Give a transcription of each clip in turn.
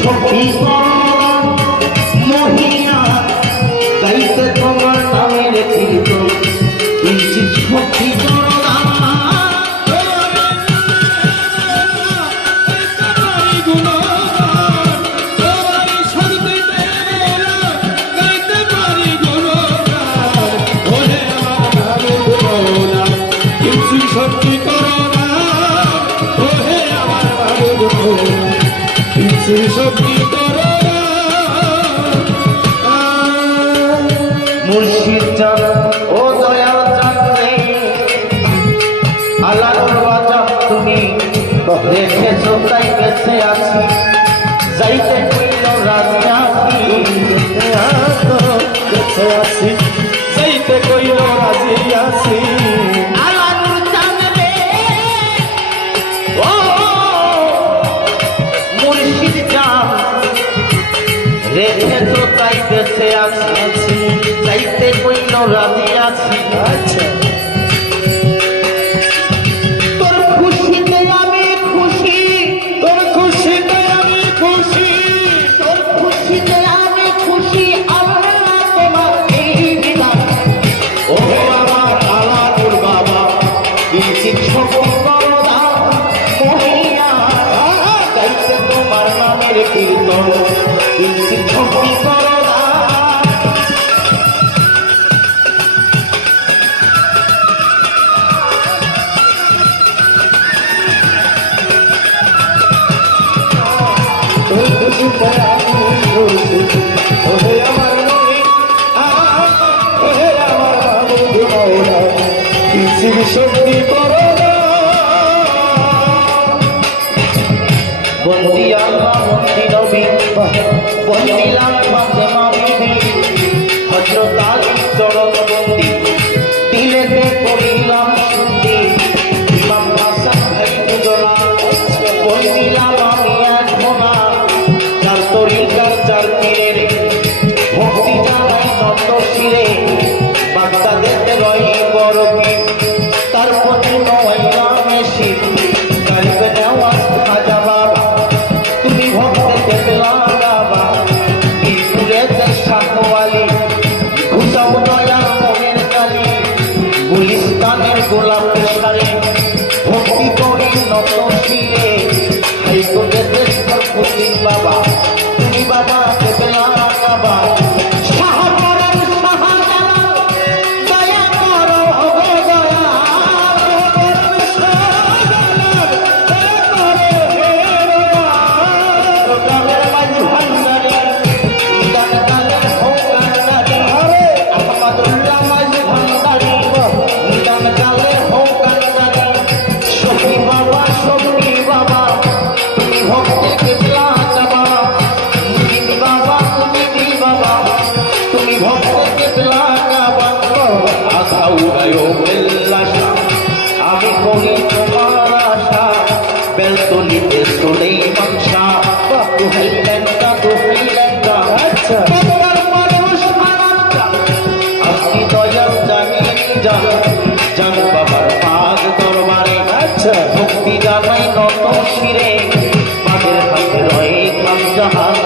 শক্তি মহিনা গাইতে তোমার নামের কীর্তন কিঞ্চিত শক্তি শক্তি করো না ওহে আমার মাবুদ কিছু শক্তি করো না মুর্শিদ জান ও দয়াল জান রে আল্লাহর বাজার তুমি রেখেছো তাই বেঁচে আছি যাইতে কইল রাজি আছি বেঁচে আছি যাইতে কইল রাজি আছি রেখেছো তাই বেঁচে আছি যাইতে কইল রাজি আছি আচ্ছা তোর খুশিতে আমি খুশি তোর খুশিতে আমি খুশি তোর খুশিতে আমি খুশি আল্লাহ তোমার এই বিধান ওহে আমার আলাদুর বাবা কিঞ্চিত শক্তি করো দাও মহিয়া গাইতে তোমার নামের কীর্তন কিঞ্চিত শক্তি করো দাও তোর খুশিতে আমি খুশি ওহে আমার নবী ওহে আমার মাবুদ মাওলা কিছু শক্তি করো না বন্দি আল্লাহ বন্দি নবী বন্দি লাল ফাতেমা বিবি হযরত আলী চরণ বন্দি দিলেতে করিলাম শুদ্ধি ইমাম হাসান ভাই দুজনা বন্দি লাল আমি এক মোনা যার তরিকার চার পীরের ভক্তি জানাই নত শিরে বাগদাদেতে রই বরকি তার প্রতি নয়লাম এসি কালবে নেওয়া খাজা বাবা তুমি ভক্তকে পেলা বাবা এই ফুলেতে শাকওয়ালি ঘুষাও দয়া মনের কালি গুলিস্তানের গোলাপের সারে ভক্তি করি নত শিরে হাইকোর্টে দেশ করপুতিন বাবা তুমি বাবা পেলা বাবা শাহজালাল শাহজালাল দয়া করো গো দয়া গানের মাঝ ভান্ডারে গান গানের হোকান্ডারে আহমদুল্লাহ মাঝ ভান্ডারে গান গানের হোকান্ডারে শক্তি বাবা তুমি ভক্তকে পেলা বাবা মুরিদ বাবা তুমি বাবা তুমি ভক্তকে পেলা বাবা আশা উড়ায়ো বেল্লাশা আমি করি তোমার আশা বেলতলিতে চলেই মাংসা দুহাইলেন না আচ্ছা তোমার মানুষ হারামটা আপনি দয়াল জানিয়ে যান জান বাবার পাদ দরবারে আচ্ছা ভক্তি জানাই নত শিরে বাগের হাতে রয়ে খান জাহান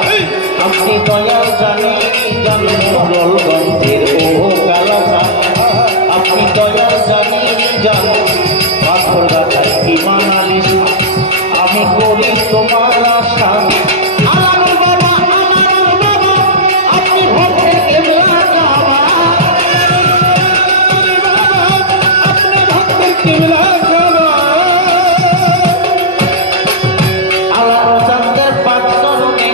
আপনি দয়াল জানিয়ে যান মোরলগঞ্জের ও কালাচা আপনি দয়াল জানিয়ে যান পাথর গাছায় ইমান আলী শাহ আমি করি তোমার আশা আমার বাবা আপনি ভক্তের কেবলা কাবা আপনি ভক্তের কিবলা কাবা আল্লাহ চাঁদের পাঁচ চরণে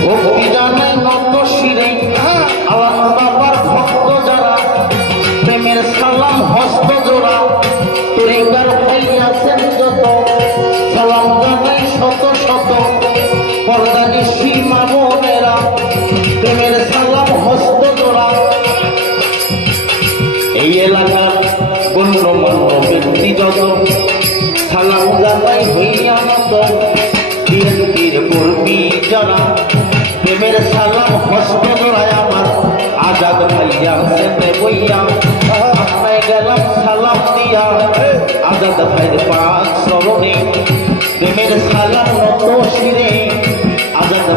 ভক্তি জানাই নত শিরে আল্লাহ বাবার ভক্ত যারা প্রেমের সালাম হস্ত জোড়া তরিকার ভাই আছেন যত সালাম জানাই শত শত পর্দানি সীমা বোনেরা প্রেমের সালাম হস্ত জোড়া এই এলাকার গণ্যমান্য ব্যক্তি যত সালাম জানাই হইয়া মত বিএনপির কর্মী যারা প্রেমের সালাম হস্ত জোড়ায় আমার আজাদ ভাইয়া সেতে বইয়া আপনায় গেলাম সালাম দিয়া আজাদ ভাইয়ের পাঁচ চরণে প্রেমের সালাম নত শিরে আজাদ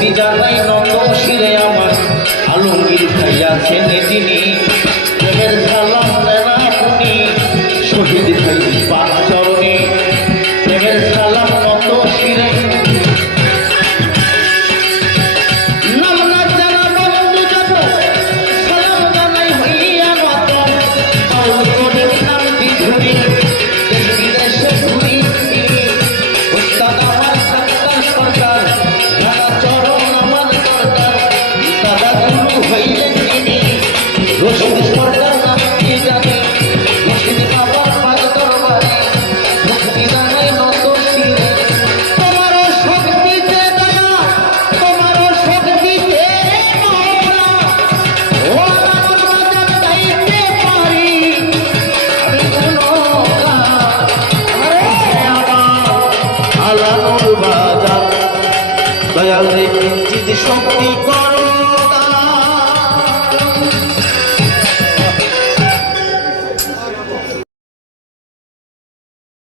ভক্তি জানাই নত শিরে আমার আলমগীর ভাই আছেন তিনি প্রেমের সালাম দেন আপনি শহীদ ভাই পাক চরণে প্রেমের সালাম নত শিরে নাম না জানা বন্ধু যত সালাম জানাই হইয়া নত আউল করে নামটি ধরি দেশ বিদেশে ঘুরি উস্তাদ আমার সত্তার সরকার ঢাকা চরণ আমার সরকার দাদা গুরু হইলেন তিনি রশিদ সরকার নামটি জানে রশিদ বাবার পাঁচ দরবারে ভক্তি জানাই নত শিরে তোমারও শক্তিতে দাদা তোমারও শক্তিতে মাওলা ও আমার বাজার গাইতে পারি আমি কোনো আরে আমার আলানোর বাজার দয়াল রে কিঞ্চিত শক্তি করো